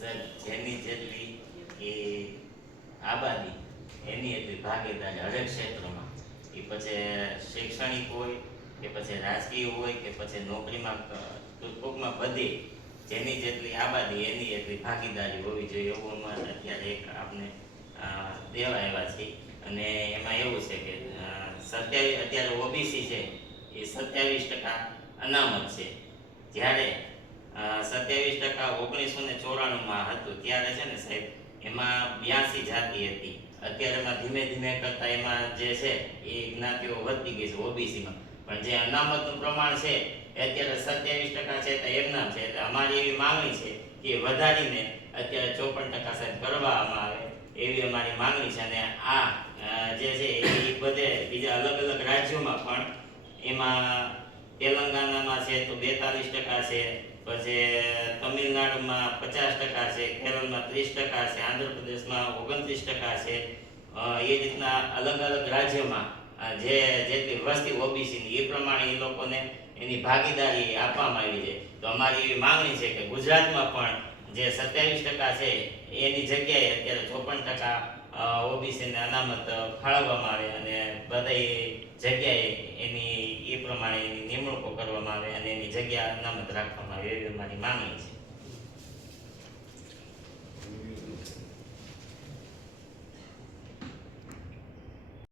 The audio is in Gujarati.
જેની જેટલી એ આબાદી, એની એટલી ભાગીદારી હરેક ક્ષેત્રમાં. એ પછી શૈક્ષણિક હોય, કે પછી રાજકીય હોય, કે પછી નોકરીમાં ટૂંકમાં બધી જેની જેટલી આબાદી, એની એટલી ભાગીદારી હોવી જોઈએ. એવું અમારે અત્યારે એક આપણે દેવા એવા છે. અને એમાં એવું છે કે સત્યાવીસ અત્યારે ઓબીસી છે, એ સત્યાવીસ ટકા અનામત છે. જ્યારે સત્યાવીસ ટકા ઓગણીસો ને ચોરાણુંમાં હતું. ત્યારે છે ને સાહેબ, એમાં બ્યાસી જાતિ હતી. અત્યારે એમાં ધીમે ધીમે કરતા એમાં જે છે, એ જ્ઞાતિઓ વધતી ગઈ છે, ઓબીસીમાં. પણ જે અનામતનું પ્રમાણ છે, એ અત્યારે સત્યાવીસ ટકા છે તો એમના છે. અમારી એવી માંગણી છે કે વધારીને અત્યારે ચોપન ટકા સાહેબ કરવામાં આવે એવી અમારી માંગણી છે. અને આ જે છે, એ બધે બીજા અલગ અલગ રાજ્યોમાં પણ એમાં તેલંગાનામાં છે તો બેતાલીસ ટકા છે, પછી તમિલનાડુમાં પચાસ ટકા છે, કેરળમાં ત્રીસ ટકા છે, આંધ્રપ્રદેશમાં ઓગણત્રીસ ટકા છે. એ રીતના અલગ અલગ રાજ્યમાં જે જેટલી વસ્તી ઓબીસીની એ પ્રમાણે એ લોકોને એની ભાગીદારી આપવામાં આવી છે. તો અમારી એવી માંગણી છે કે ગુજરાતમાં પણ જે સત્યાવીસ ટકા છે, એની જગ્યાએ અત્યારે ચોપન ટકા ઓબીસીને અનામત ફાળવવામાં આવે અને બધી જગ્યાએ એની પ્રમાણે એની નિમણૂકો કરવામાં આવે અને એની જગ્યા અનામત રાખવામાં આવે એવી મારી માંગણી છે.